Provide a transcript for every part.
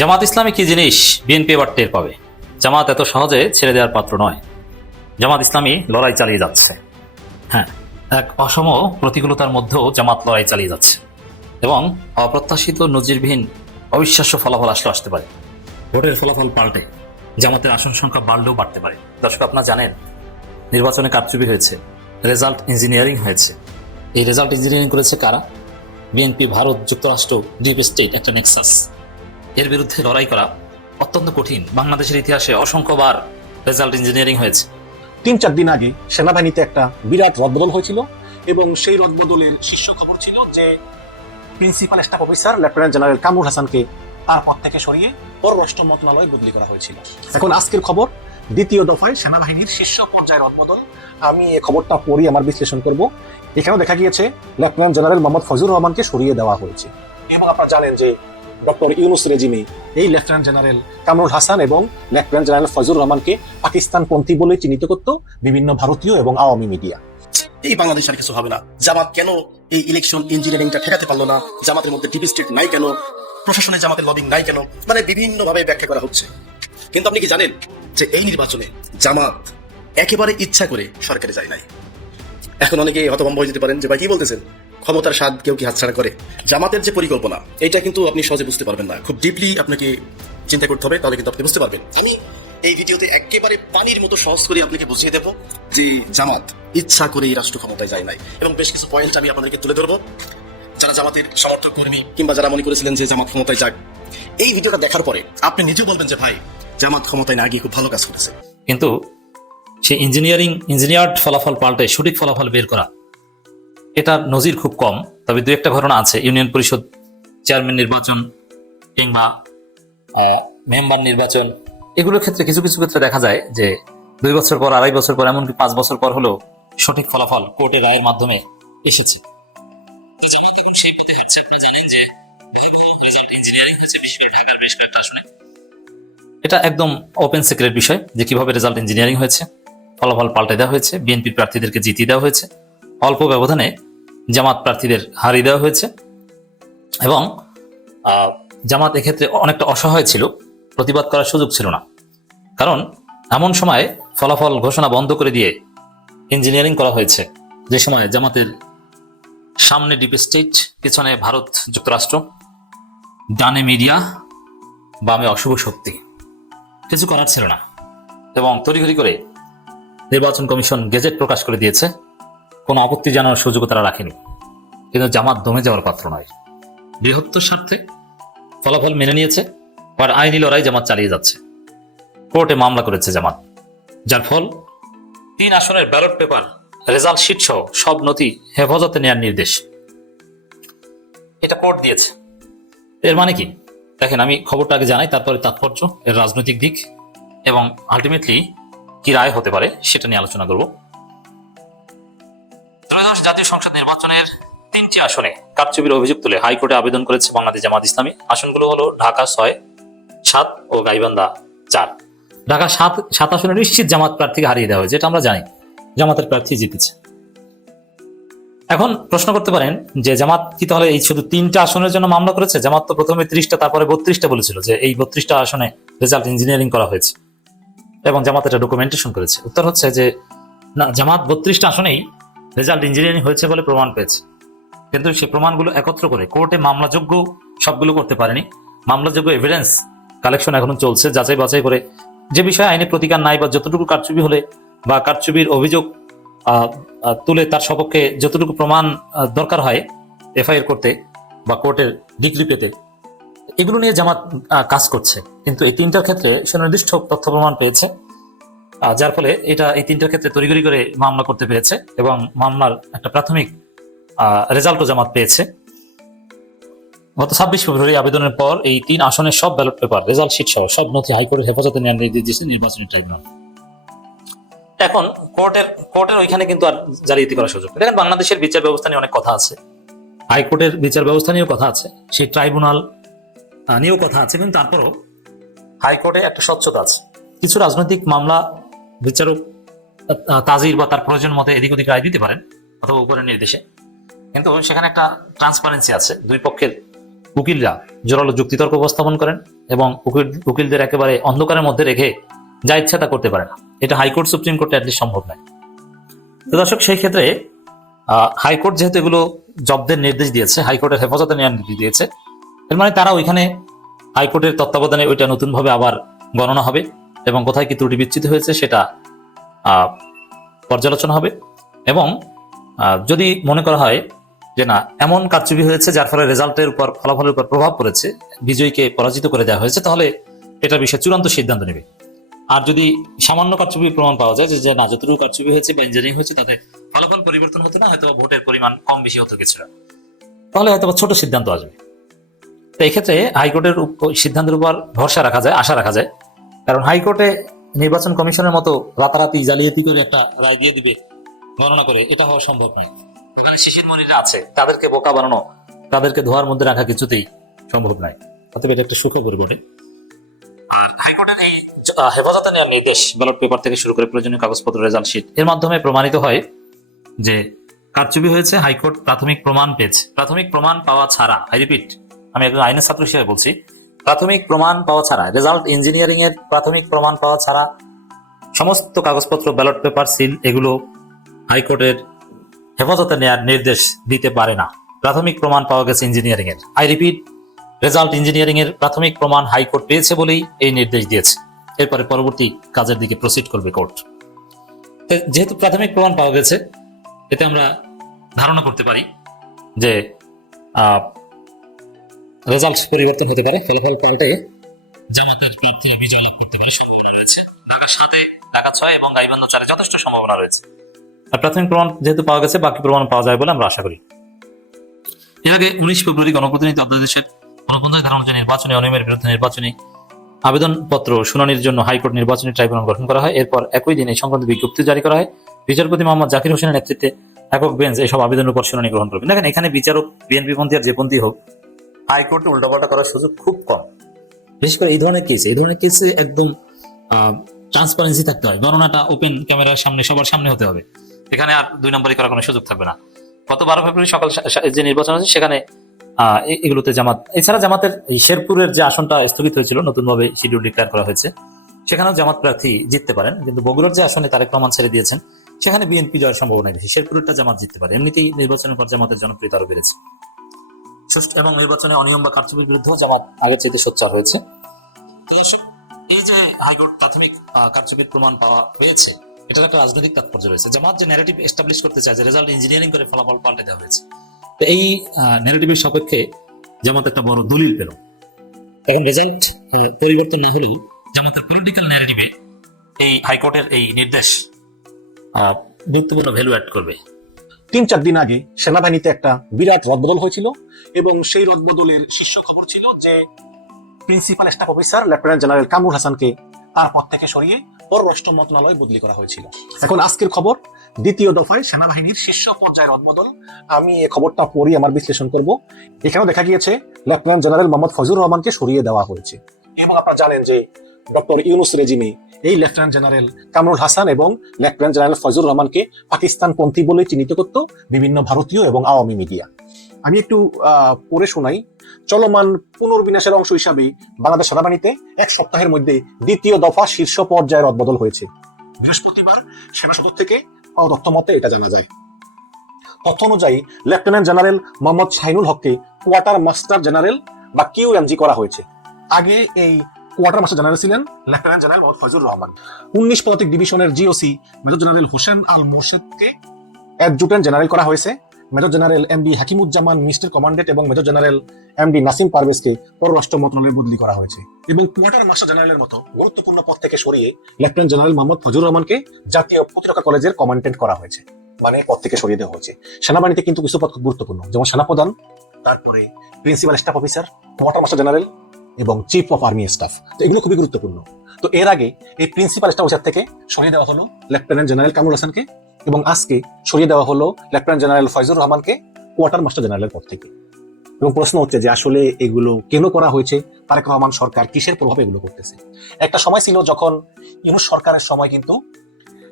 জামাত ইসলামী কি জিনিস বিএনপি এবার টের পাবে। জামাত এত সহজে ছেড়ে দেওয়ার পাত্র নয়। জামাত ইসলামী লড়াই চালিয়ে যাচ্ছে। হ্যাঁ, এক অসম প্রতিকূলতার মধ্যেও জামাত লড়াই চালিয়ে যাচ্ছে এবং অপ্রত্যাশিত নজিরবিহীন অবিশ্বাস্য ফলাফল আসতে পারে। ভোটের ফলাফল পাল্টে জামাতের আসন সংখ্যা বাড়লেও বাড়তে পারে। দর্শক, আপনারা জানেন নির্বাচনে কারচুপি হয়েছে, রেজাল্ট ইঞ্জিনিয়ারিং হয়েছে। এই রেজাল্ট ইঞ্জিনিয়ারিং করেছে কারা? বিএনপি, ভারত, যুক্তরাষ্ট্র, ডিপ স্টেট, একটা নেক্সাস। এর বিরুদ্ধে লড়াই করা অত্যন্ত কঠিন। বাংলাদেশের ইতিহাসে অসংখ্যবার রেজাল্ট ইঞ্জিনিয়ারিং হয়েছে। 3-4 দিন আগে সেনাবাহিনীতে একটা বিরাট রদবদল হয়েছিল এবং সেই রদবদলের শীর্ষ খবর ছিল যে principal staff officer lieutenant general Kamrul হাসানকে তার পদ থেকে সরিয়ে পররাষ্ট্র মন্ত্রণালয়ে বদলি করা হয়েছিল। এখন আজকের খবর, দ্বিতীয় দফায় সেনাবাহিনীর শীর্ষ পর্যায়ের রদবদল। আমি এই খবরটা পড়ি আমার বিশ্লেষণ করব। এখানেও দেখা গিয়েছে লেফটেন্যান্ট জেনারেল মোহাম্মদ ফজলুর রহমানকে সরিয়ে দেওয়া হয়েছে এবং আপনারা জানেন যে ডক্টর ইউনুস রেজিমে এই লেফটেন্যান্ট জেনারেল কামরুল হাসান এবং লেফটেন্যান্ট জেনারেল ফজলুর রহমানকে পাকিস্তানপন্থী বলে চিহ্নিত করত বিভিন্ন ভারতীয় এবং আওয়ামী মিডিয়া। এই বাংলাদেশ আর কিছু হবে না। জামাত কেন এই ইলেকশন ইঞ্জিনিয়ারিংটা ঠেকাতে পারলো না? জামাতের মধ্যে ডিপ স্টেট নাই কেন? প্রশাসনে জামাতের লবিং নাই কেন? মানে বিভিন্ন ভাবে ব্যাখ্যা করা হচ্ছে। কিন্তু আপনি কি জানেন যে এই নির্বাচনে জামাত একেবারে ইচ্ছা করে সরকারে যায় নাই? এখন অনেকে হতভম্ব হয়ে যেতে পারেন যে ভাই কি বলতেছেন, ক্ষমতার স্বাদ কেউ কি হাতছাড়া করে? জামাতের যে পরিকল্পনা, এটা কিন্তু আপনি সহজে বুঝতে পারবেন না। খুব ডিপলি আপনাকে চিন্তা করতে হবে, তাহলে কিন্তু আপনি বুঝতে পারবেন। আমি এই ভিডিওতে একেবারে পানির মতো সহজ করে আপনাকে বুঝিয়ে দেবো যে জামাত ইচ্ছা করে এই রাষ্ট্র ক্ষমতায় যায় নাই, এবং বেশ কিছু পয়েন্ট আমি আপনাদেরকে তুলে ধরবো। যারা জামাতের সমর্থক কর্মী কিংবা যারা মনে করেছিলেন যে জামাত ক্ষমতায় যাক, এই ভিডিওটা দেখার পরে আপনি নিজেও বলবেন যে ভাই জামাত ক্ষমতায় না গিয়ে খুব ভালো কাজ করেছে। কিন্তু সে ইঞ্জিনিয়ার্ড ফলাফল পাল্টে সঠিক ফলাফল বের করা, এটা নজির খুব কম। তবে দু একটা ঘটনা আছে। ইউনিয়ন পরিষদ চেয়ারম্যান নির্বাচন কিংবা মেম্বার নির্বাচন, এগুলোর ক্ষেত্রে কিছু কিছু ক্ষেত্রে দেখা যায় যে 2 বছর পর, 2.5 বছর পর, এমনকি 5 বছর পর হলেও সঠিক ফলাফল কোর্টের রায়ের মাধ্যমে এসেছে। এটা একদম ওপেন সিক্রেট বিষয় যে কিভাবে রেজাল্ট ইঞ্জিনিয়ারিং হয়েছে, ফলাফল পাল্টে দেওয়া হয়েছে, বিএনপি প্রার্থীদেরকে জিতিয়ে দেওয়া হয়েছে, অল্প ব্যবধানে জামাত প্রার্থীদের হারিয়ে দেওয়া হয়েছে এবং জামাত এক্ষেত্রে অনেকটা অসহায় ছিল, প্রতিবাদ করার সুযোগ ছিল না। কারণ এমন সময় ফলাফল ঘোষণা বন্ধ করে দিয়ে ইঞ্জিনিয়ারিং করা হয়েছে যে সময় জামাতের সামনে ডিপ স্টেট, পিছনে ভারত, যুক্তরাষ্ট্র, ডানে মিডিয়া, বামে অশুভ শক্তি। কিছু করার ছিল না এবং তড়িঘড়ি করে নির্বাচন কমিশন গেজেট প্রকাশ করে দিয়েছে। কোনো আপত্তি জানানোর সুযোগ তারা রাখেনি। কিন্তু জামাত দমে যাওয়ার পাত্র নয়। বৃহত্তর স্বার্থে ফলাফল মেনে নিয়েছে, আর আইনি লড়াই জামাত চালিয়ে যাচ্ছে। কোর্টে মামলা করেছে জামাত, যার ফল 3 আসনের ব্যালট পেপার, রেজাল্ট শিট সহ সব নথি হেফাজতে নেওয়ার নির্দেশ এটা কোর্ট দিয়েছে। এর মানে কি দেখেন, আমি খবরটা আগে জানাই, তারপরে তাৎপর্য, এর রাজনৈতিক দিক এবং আলটিমেটলি কি রায় হতে পারে সেটা নিয়ে আলোচনা করব। ত্রয়োদশ জাতীয় সংসদ নির্বাচনের 3টি আসনে কারচুপির অভিযোগ তুলে হাইকোর্টে আবেদন করেছে বাংলাদেশ জামাত ইসলামী। আসনগুলো হলো ঢাকা 6, 7 ও গাইবান্ধা 4। ঢাকা 7 আসনে নিশ্চিত জামাত প্রার্থীকে হারিয়ে দেওয়া হয়েছে, এটা আমরা জানি। জামাতের প্রার্থী জিতেছে। এখন প্রশ্ন করতে পারেন যে জামাত কি তাহলে এই শুধু 3টা আসনের জন্য মামলা করেছে? জামাত তো প্রথমে 30টা, তারপরে 32টা বলেছিল যে এই 32টা আসনে রেজাল্ট ইঞ্জিনিয়ারিং করা হয়েছে এবং জামাত এটা ডকুমেন্টেশন করেছে। উত্তর হচ্ছে যে না, জামাত 32টা আসনেই রেজাল্ট ইঞ্জিনিয়ারিং হয়েছে বলে প্রমাণ পেয়েছে, কিন্তু সেই প্রমাণগুলো একত্র করে কোর্টে মামলাযোগ্য সবগুলো করতে পারেনি। মামলাযোগ্য এভিডেন্স কালেকশন এখনো চলছে, যাচাই বাছাই করে যে বিষয়ে আইনে প্রতিকার নাই বা যতটুকু কারচুপি হলে বা কারচুপির অভিযোগ তুলে তার সপক্ষে যতটুকু প্রমাণ দরকার হয় এফআইআর করতে বা কোর্টের ডিগ্রি পেতে, এগুলো নিয়ে জামাত কাজ করছে। কিন্তু এই 3টার ক্ষেত্রে সুনির্দিষ্ট তথ্য প্রমাণ পেয়েছে, যার ফলে এই 3টার ক্ষেত্রে তড়িঘড়ি করে মামলা করতে পেরেছে এবং মামলার একটা প্রাথমিক রেজাল্টও জামাত পেয়েছে। গত 26 ফেব্রুয়ারি আবেদনের পর এই 3 আসনের সব ব্যালট পেপার, রেজাল্ট শিট সহ সব নথি হাইকোর্টের হেফাজতে নেওয়ার নির্দেশ দিয়েছে নির্বাচনী ট্রাইব্যুনাল। এখন কোর্টের ওইখানে কিন্তু আর জালিয়াতি করার সুযোগ নেই। দেখেন, বাংলাদেশের বিচার ব্যবস্থা নিয়ে অনেক কথা আছে, হাইকোর্টের বিচার ব্যবস্থা নিয়েও কথা আছে, সেই ট্রাইব্যুনাল নিয়েও কথা আছে, কিন্তু তারপরও হাইকোর্টে একটা স্বচ্ছতা আছে। কিছু রাজনৈতিক মামলা বিচারক তাজির বা তার প্রয়োজন মতে এদিক ওদিক রায় দিতে পারেন অথবা উপরের নির্দেশে, কিন্তু সেখানে একটা ট্রান্সপারেন্সি আছে, দুই পক্ষের উকিলরা জোরালো যুক্তিতর্ক উপস্থাপন করেন এবং উকিলদের একেবারে অন্ধকারের মধ্যে রেখে যা ইচ্ছা তা করতে পারে না। এটা হাইকোর্ট সুপ্রিম কোর্টে অ্যাটলিস্ট সম্ভব নয়। তো দর্শক, সেই ক্ষেত্রে হাইকোর্ট যেহেতু এগুলো জব্দের নির্দেশ দিয়েছে, হাইকোর্টের হেফাজতে নেওয়ার নির্দেশ দিয়েছে, এর মানে তারা ওইখানে হাইকোর্টের তত্ত্বাবধানে ওইটা নতুনভাবে আবার গণনা হবে এবং কোথায় কি ত্রুটি বিচ্যুতি হয়েছে সেটা পর্যালোচনা হবে। এবং যদি মনে করা হয় যে না, এমন কারচুপি হয়েছে যার ফলে রেজাল্টের উপর, ফলাফলের উপর প্রভাব পড়েছে, বিজয়ীকে পরাজিত করে দেওয়া হয়েছে, তাহলে এটার বিষয়ে চূড়ান্ত সিদ্ধান্ত নেবে। আর যদি সামান্য কারচুপি প্রমাণ পাওয়া যায় যে না, যতটুকু কারচুপি হয়েছে বা ইঞ্জিনিয়ারিং হয়েছে তাতে ফলাফল পরিবর্তন হতো না, হয়তো ভোটের পরিমাণ কম বেশি হতো কিছুটা, তাহলে হয়তো ছোট সিদ্ধান্ত আসবে। তো এই ক্ষেত্রে হাইকোর্টের সিদ্ধান্তের উপর ভরসা রাখা যায়, আশা রাখা যায়। কারণ হাইকোর্টে নির্বাচন কমিশনের মতো রাতারাতি জালিয়াতি করে একটা রায় দিয়ে দিবে গণনা করে, এটা হওয়া সম্ভব নয়। এখানে শিশির মনিরা আছে, তাদেরকে বোকা বানানো, তাদেরকে ধোয়ার মধ্যে রাখা কিছুতেই সম্ভব নয়। অতএব এটা একটা সুখবর বটে। আর হাইকোর্টের এই হেফাজতে নেওয়ার নির্দেশ, ব্যালট পেপার থেকে শুরু করে প্রয়োজনীয় কাগজপত্র, রেজাল্ট শিট, এর মাধ্যমে প্রমাণিত হয় যে কারচুপি হয়েছে। হাইকোর্ট প্রাথমিক প্রমাণ পেয়েছে। প্রাথমিক প্রমাণ পাওয়া ছাড়া, আই রিপিট, আমি একজন আইনের ছাত্র হিসেবে বলছি, প্রাথমিক প্রমাণ পাওয়া ছাড়া, রেজাল্ট ইঞ্জিনিয়ারিং এর প্রাথমিক প্রমাণ পাওয়া ছাড়া সমস্ত কাগজপত্র, ব্যালট পেপার, সিল, এগুলো হাইকোর্টের হেফাজতে নেওয়ার নির্দেশ দিতে পারে না। প্রাথমিক প্রমাণ পাওয়া গেছে ইঞ্জিনিয়ারিং এর, আই রিপিট, রেজাল্ট ইঞ্জিনিয়ারিং এর প্রাথমিক প্রমাণ হাইকোর্ট পেয়েছে বলেই এই নির্দেশ দিয়েছে। এরপরে পরবর্তী কাজের দিকে প্রসিড করবে কোর্ট। যেহেতু প্রাথমিক প্রমাণ পাওয়া গেছে, এতে আমরা ধারণা করতে পারি যে রেজাল্ট পরিবর্তন হতে পারে, ফলাফল পাল্টে জামাতের প্রার্থী বিজয় লাভ করতে পারে, সম্ভাবনা রয়েছে। ঢাকা 7, ঢাকা 6 এবং গাইবান্ধা 4 যথেষ্ট সম্ভাবনা রয়েছে। আর প্রাথমিক প্রমাণ যেহেতু পাওয়া গেছে, বাকি প্রমাণ পাওয়া যায় বলে আমরা আশা করি। এর আগে 19 ফেব্রুয়ারি গণপ্রতিনিধি অধ্যাদেশের গণপঞ্চায়েত ধারা অনুযায়ী নির্বাচনী অনিয়মের বিরুদ্ধে নির্বাচনী আবেদনপত্র শুনানির জন্য হাইকোর্ট নির্বাচনী ট্রাইব্যুনাল গঠন করা হয়। এরপর একই দিন এই সংক্রান্ত বিজ্ঞপ্তি জারি করা হয়। বিচারপতি মোহাম্মদ জাকির হোসেনের নেতৃত্বে একক বেঞ্চ এইসব আবেদনের উপর শুনানি গ্রহণ করবেন। দেখেন, এখানে বিচারক বিএনপি পন্থী আর যে পন্থী হোক, হাইকোর্টে উল্টাপাল্টা করার সুযোগ খুব কম। বিশেষ করে এই ধরনের কেসে একদম ট্রান্সপারেন্সি থাকতে হয়। গণনাটা ওপেন ক্যামেরার সামনে, সবার সামনে হতে হবে। এখানে আর 2 নম্বরই করার কোনো সুযোগ থাকবে না। গত 12 ফেব্রুয়ারি সকাল যে নির্বাচন আছে, সেখানে এগুলোতে জামাত, এছাড়া জামাতের এই শেরপুরের যে আসনটা স্থগিত হয়েছিল, নতুনভাবে শিডিউল ডিক্লেয়ার করা হয়েছে, সেখানেও জামাত প্রার্থী জিততে পারেন। কিন্তু বগুড়ার যে আসনে তারেক রহমান ছেড়ে দিয়েছেন, সেখানে বিএনপি জয়ের সম্ভাবনা বেশি। শেরপুরেরটা জামাত জিততে পারে। এমনিতেই নির্বাচনের পর জামাতের জনপ্রিয়তা আরো বেড়েছে। এবং নির্বাচনে অনিয়ম বা কারচুপির বিরুদ্ধেও জামাত আগের চাইতে সোচ্চার হয়েছে। এই যে হাইকোর্ট প্রাথমিক কারচুপির প্রমাণ পাওয়া হয়েছে, এটার একটা রাজনৈতিক তাৎপর্য রয়েছে। জামাত যে ন্যারেটিভ এস্টাবলিশ করতে চায় যে রেজাল্ট ইঞ্জিনিয়ারিং করে ফলাফল পাল্টে দেওয়া হয়েছে, তো এই ন্যারেটিভের সপক্ষে জামাত একটা বড় দলিল পেল। এখন রেজাল্ট পরিবর্তন না হলেও জামাতের পলিটিক্যাল ন্যারেটিভে এই হাইকোর্টের এই নির্দেশ গুরুত্বপূর্ণ ভ্যালু অ্যাড করবে। 3-4 দিন আগে সেনাবাহিনীতে একটা বিরাট রদবদল হয়েছিল এবং সেই রদবদলের শীর্ষ খবর ছিল যে principal staff officer lieutenant general Kamrul হাসানকে তার পদ থেকে সরিয়ে পররাষ্ট্র মন্ত্রণালয়ে বদলি করা হয়েছিল। এখন আজকের খবর, দ্বিতীয় দফায় সেনাবাহিনীর শীর্ষ পর্যায়ের রদবদল। আমি এই খবরটা পড়ি, আমার বিশ্লেষণ করব। এখানেও দেখা গিয়েছে লেফটেন্যান্ট জেনারেল মোহাম্মদ ফজলুর রহমানকে সরিয়ে দেওয়া হয়েছে। এবং আপনারা জানেন যে ডক্টর ইউনুস রেজিমে এই লেফটেন্যান্ট জেনারেল কামরুল হাসান এবং লেফটেন্যান্ট জেনারেল ফজলুর রহমানকে পাকিস্তানপন্থী বলে চিহ্নিত করত বিভিন্ন ভারতীয় এবং আওয়ামী মিডিয়া। আমি একটু পড়ে শোনাই। চলমান পুনর্বিন্যাসের অংশ হিসাবে বাংলাদেশ সেনাবাহিনীতে 1 সপ্তাহের মধ্যে দ্বিতীয় দফা শীর্ষ পর্যায়ের রদবদল হয়েছে। বৃহস্পতিবার সেনা সদর থেকে তথ্য মতে এটা জানা যায়। তথ্য অনুযায়ী লেফটেন্যান্ট জেনারেল মোহাম্মদ শাহিনুল হককে কোয়ার্টার মাস্টার জেনারেল বা কিউএমজি করা হয়েছে। আগে এই কোয়ার্টার মাস্টার জেনারেল ছিলেন লেফটেন্যান্ট জেনারেল মোহাম্মদ ফজলুর রহমান। 19 পদাতিক ডিভিশনের জিওসি মেজর জেনারেল হোসেন আল মোর্শেদকে অ্যাডজুটেন্ট জেনারেল করা হয়েছে। Major general MD Hakimuzzaman mister commandant এবং মেজর জেনারেল এমডি নাসিম পারভেজকে পররাষ্ট্র মন্ত্রণালয়ে বদলি করা হয়েছে। এবং কোয়ার্টার মাস্টার জেনারেলের মতো গুরুত্বপূর্ণ পদ থেকে সরিয়ে লেফটেন্যান্ট জেনারেল মোহাম্মদ ফজলুর রহমানকে জাতীয় প্রতিরক্ষা কলেজের কমান্ডেন্ট করা হয়েছে। মানে পদ থেকে সরিয়ে দেওয়া হয়েছে। সেনাবাহিনীতে কিন্তু কিছু পদ খুব গুরুত্বপূর্ণ, যেমন সেনাপ্রধান, তারপরে principal staff officer, quarter master general এবং চিফ অফ আর্মি স্টাফ। তো এগুলো খুবই গুরুত্বপূর্ণ। তো এর আগে এই প্রিন্সিপাল স্টাফ অফিসার থেকে সরিয়ে দেওয়া হলো লেফটেন্যান্ট জেনারেল কামরুল হাসানকে এবং আজকে সরিয়ে দেওয়া হলো লেফটেন্যান্ট জেনারেল ফয়জুর রহমানকে কোয়ার্টার মাস্টার জেনারেলের পদ থেকে। এবং প্রশ্ন হচ্ছে যে আসলে এগুলো কেন করা হয়েছে? তারেক রহমান সরকার কিসের প্রভাবে এগুলো করতেছে? একটা সময় ছিল যখন ইউনূস সরকারের সময় কিন্তু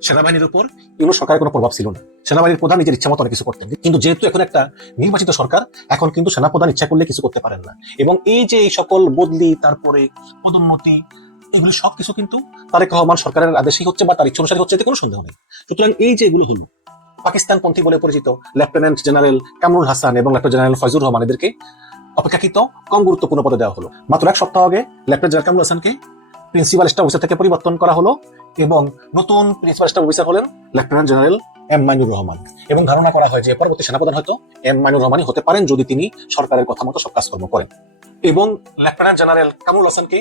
সেনাবাহিনীর উপর ইউনূস সরকারের কোনো প্রভাব ছিল না। সেনাবাহিনীর প্রধান নিজের ইচ্ছা মতো অনেক কিছু করতেন, কিন্তু যেহেতু এখন একটা নির্বাচিত সরকার, এখন কিন্তু সেনাপ্রধান ইচ্ছা করলে কিছু করতে পারেন না। এবং এই যে এই সকল বদলি, তারপরে পদোন্নতি, এগুলো সবকিছু কিন্তু তারেক রহমান সরকারের আদেশেই হচ্ছে বা তার ইচ্ছা অনুসারে হচ্ছে, এতে কোনো সন্দেহ নেই। সুতরাং এই যে এগুলো হলো, পাকিস্তানপন্থী বলে পরিচিত লেফটেন্যান্ট জেনারেল কামরুল হাসান এবং লেফটেন্যান্ট জেনারেল ফয়জুর রহমান এদেরকে অপেক্ষাকৃত কম গুরুত্বপূর্ণ পদে দেওয়া হলো। মাত্র এক সপ্তাহ আগে লেফটেন্যান্ট জেনারেল কামরুল হাসানকে প্রিন্সিপাল স্টাফ অফিসার থেকে পরিবর্তন করা হলো এবং নতুন প্রিন্সিপাল স্টাফ অফিসার হলেন lieutenant general M Mainur Rahman. এবং ধারণা করা হয় যে পরবর্তী সেনাপ্রধান হয়তো এম মাইনুর রহমানই হতে পারেন, যদি তিনি সরকারের কথা মতো সব কাজকর্ম করেন। এবং লেফটেন্যান্ট জেনারেল কামরুল হাসানকে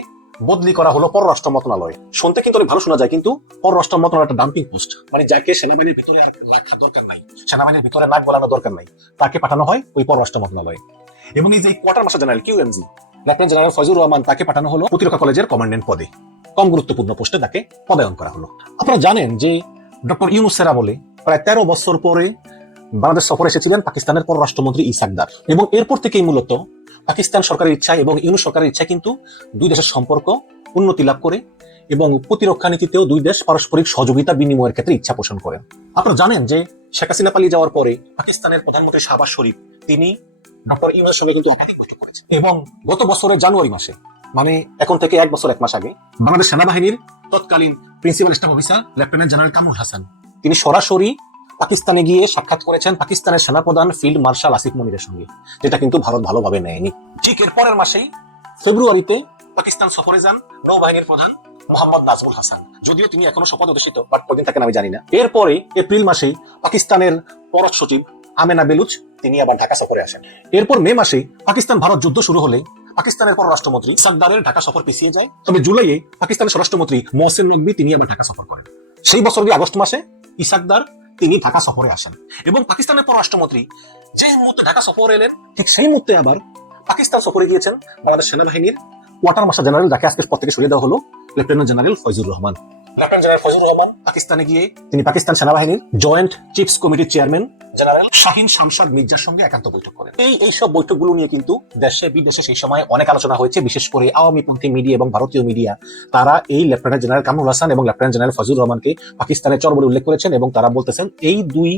বদলি করা হলো পররাষ্ট্র মন্ত্রণালয়ে। শুনতে কিন্তু অনেক ভালো শোনা যায়, কিন্তু পররাষ্ট্র মন্ত্রণালয় একটা ডাম্পিং পোস্ট, মানে যাকে সেনাবাহিনীর ভিতরে আর রাখা দরকার নাই, সেনাবাহিনীর ভিতরে নাক গলানো দরকার নাই, তাকে পাঠানো হয় ওই পররাষ্ট্র মন্ত্রণালয়ে। এবং এই যে quartermaster general QMG lieutenant general Faizur Rahman, তাকে পাঠানো হলো প্রতিরক্ষা কলেজের কমান্ড্যান্ট পদে। কম গুরুত্বপূর্ণ পোস্টে তাকে পদায়ন করা হলো। আপনারা জানেন যে ডক্টর ইউনূসের বলে প্রায় 13 বছর পরে বাংলাদেশ সফরে এসেছিলেন পাকিস্তানের পররাষ্ট্রমন্ত্রী ইসাকদার। এবং এরপর থেকেই মূলত পাকিস্তান সরকারের ইচ্ছা এবং ইউনূস সরকারের ইচ্ছা কিন্তু দুই দেশের সম্পর্ক উন্নতি লাভ করে এবং প্রতিরক্ষা নীতিতেও দুই দেশ পারস্পরিক সহযোগিতা বিনিময়ের ক্ষেত্রে ইচ্ছা পোষণ করেন। আপনারা জানেন যে শেখ হাসিনা পালিয়ে যাওয়ার পরে পাকিস্তানের প্রধানমন্ত্রী শাহবাজ শরীফ তিনি ডক্টর ইউনূসের সঙ্গে কিন্তু একাধিক বৈঠক করেছেন। এবং গত বছরের জানুয়ারি মাসে, মানে এখন থেকে 1 বছর 1 মাস আগে, বাংলাদেশ সেনাবাহিনীর তৎকালীন principal staff officer lieutenant general Kamrul Hasan তিনি সরাসরি পাকিস্তানে গিয়ে সাক্ষাৎ করেছেন পাকিস্তানের সেনাপ্রধান ফিল্ড মার্শাল আসিফ মনিরের সঙ্গে, যেটা কিন্তু ভারত ভালোভাবে নেয়নি। ঠিক এর পরের মাসেই ফেব্রুয়ারিতে পাকিস্তান সফরে যান নৌবাহিনীর প্রধান মোহাম্মদ নাজমুল হাসান, যদিও তিনি এখনো শপথ অধিষ্ঠিত, বাট কদিন থাকেন আমি জানি না। এরপরে এপ্রিল মাসেই পাকিস্তানের পররাষ্ট্র সচিব আমেনা বেলুচ তিনি আবার ঢাকা সফরে আসেন। এরপর মে মাসে পাকিস্তান ভারত যুদ্ধ শুরু হলে পাকিস্তানের পররাষ্ট্রমন্ত্রী ইসাকদারের ঢাকা সফর পিছিয়ে যায়। তবে জুলাইয়ে পাকিস্তানের স্বরাষ্ট্রমন্ত্রী মোহসেন নকভি তিনি আবার ঢাকা সফর করেন। সেই বছরই আগস্ট মাসে ইসাকদার তিনি ঢাকা সফরে আসেন এবং পাকিস্তানের পররাষ্ট্রমন্ত্রী যে মুহূর্তে ঢাকা সফরে এলেন, ঠিক সেই মুহূর্তে আবার পাকিস্তান সফরে গিয়েছেন বাংলাদেশ সেনাবাহিনীর কোয়ার্টার মাস্টার জেনারেল, যাকে আজকের পর থেকে সরিয়ে দেওয়া হলো, lieutenant general Faizur Rahman. Lieutenant general Faizur Rahman পাকিস্তানে গিয়ে তিনি পাকিস্তান সেনাবাহিনীর জয়েন্ট চিফস কমিটির চেয়ারম্যান জেনারেল শাহিন শামশাদ মির্জার সঙ্গে একান্ত বৈঠক করেন। এই সব বৈঠকগুলো নিয়ে কিন্তু দেশে বিদেশে সেই সময় অনেক আলোচনা হয়েছে, বিশেষ করে আওয়ামীপন্থী মিডিয়া এবং ভারতীয় মিডিয়া। তারা এই লেফটেন্যান্ট জেনারেল কামরুল হাসান এবং লেফটেন্যান্ট জেনারেল ফয়জুর রহমানকে পাকিস্তানের চর বলে উল্লেখ করেছেন এবং তারা বলতেছেন এই দুই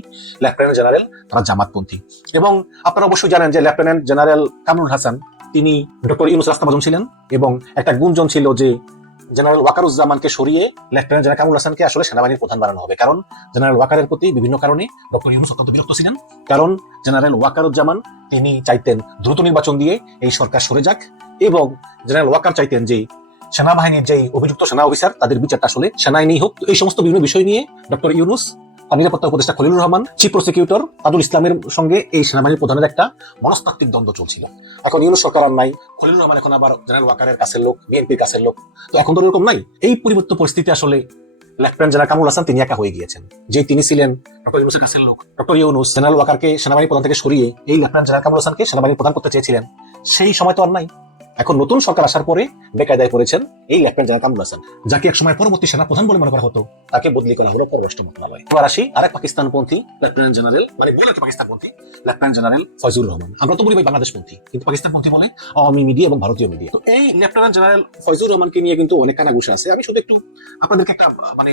লেফটেন্যান্ট জেনারেল তারা জামাতপন্থী। এবং আপনারা অবশ্যই জানেন যে লেফটেন্যান্ট জেনারেল কামরুল হাসান তিনি ডক্টর ইউনূস রাস্তাভাজন ছিলেন এবং একটা গুঞ্জন ছিল যে জেনারেল ওয়াকারুজ্জামানকে সরিয়ে লেফটেন্যান্ট জেনারেল কামরুল হাসানকে আসলে সেনাবাহিনীর প্রধান বানানো হবে, কারণ জেনারেল ওয়াকারের প্রতি বিভিন্ন কারণে ডক্টর ইউনূস অত্যন্ত বিরক্ত ছিলেন। কারণ জেনারেল ওয়াকারুজ্জামান তিনি চাইতেন দ্রুত নির্বাচন দিয়ে এই সরকার সরে যাক এবং জেনারেল ওয়াকার চাইতেন যে সেনাবাহিনীর যে অভিযুক্ত সেনা অফিসার তাদের বিচারটা আসলে সেনায় হোক। এই সমস্ত বিভিন্ন বিষয় নিয়ে ডক্টর ইউনূস তার নিরাপত্তা উপদেষ্টা খলিলুর রহমান, চিফ প্রসিকিউটর তাজুল ইসলামের সঙ্গে এই সেনাবাহিনীর প্রধানের একটা মনস্তাত্ত্বিক দ্বন্দ্ব চলছিল। এখন ইউনূস সরকার আর নাই, খলিলুর রহমান এখন আবার জেনারেল ওয়াকারের কাছের লোক, বিএনপির কাছের লোক, তো এখন তো এরকম নাই। এই পরিবর্তিত পরিস্থিতি আসলে লেফটেন্যান্ট জেনারেল কামরুল হাসান তিনি একা হয়ে গিয়েছেন, যে তিনি ছিলেন ডক্টর ইউনূসের কাছের লোক। ডক্টর ইউনূস জেনারেল ওয়াকারকে সেনাবাহিনী প্রধান থেকে সরিয়ে এই লেফটেন্যান্ট জেনারেল কামরুল হাসানকে সেনাবাহিনী প্রধান করতে চেয়েছিলেন, সেই সময় তো আর নাই। এখন নতুন সরকার আসার পরে বেকায়দায় পড়েছেন এই লেফটেন্যান্ট জেনারেল কামরুল হাসান, যাকে একসময় পরবর্তী সেনা প্রধান বলে মনে করা হতো, তাকে বদলি করা হলো পররাষ্ট্র মন্ত্রণালয়। এবার আসি আরেক পাকিস্তানপন্থী লেফটেন্যান্ট জেনারেল, মানে মূলত পাকিস্তানপন্থী লেফটেন্যান্ট জেনারেল ফয়জুর রহমান। আমরা তো বলি ভাই বাংলাদেশপন্থী, কিন্তু পাকিস্তানপন্থী বলে আওয়ামী মিডিয়া এবং ভারতীয় মিডিয়া। তো এই লেফটেন্যান্ট জেনারেল ফয়জুর রহমানকে নিয়ে কিন্তু অনেক কানাঘুষা আছে। আমি শুধু একটু আপনাদেরকে একটা মানে